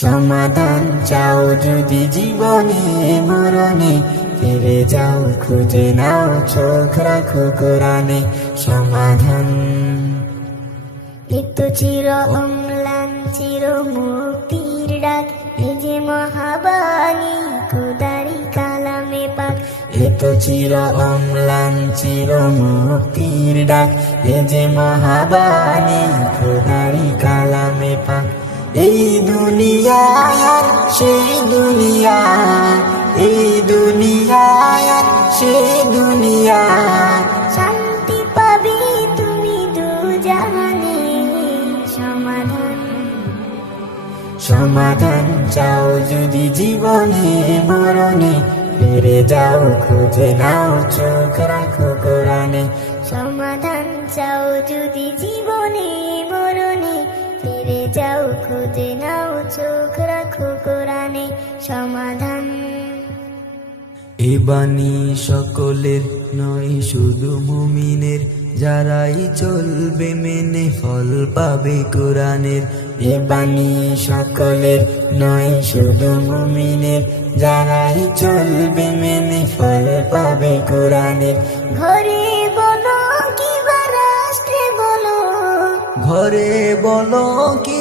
সমাধান চাও যদি জীবনে মরণে ফিরে যাও খুঁজে নাও চোখ রাখো কোরআনে সমাধান। এত চির অম্লান চির মুক্তির ডাক যে মহাবাণী খুদারি কালামে পাক। এ তো চির অম্লান চির মুক্তির ডাক এ যে মহাবাণী খোদারি কালামে পাক। এই দুনিয়ায় আর সেই দুনিয়া এই দুনিয়ায় সেই দুনিয়া শান্তি পাবে তুমি দু জাহানে সমাধান। সমাধান চাও যদি জীবনে মরণে ফিরে যাও খুঁজে নাও চোখ রাখো কোরআনে। সমাধান চাও যদি জীবনে খুঁজে নাও চোখ রাখো কোরআনে সমাধান। এ বাণী সকলের নয় শুধু মুমিনের। যারাই চলবে মেনে ফল পাবে কোরআনের। এ বাণী সকলের নয় শুধু মুমিনের। যারাই চলবে মেনে ফল পাবে কোরআনের। ঘরে বলো কিবা রাষ্ট্রে বলো। ঘরে বলো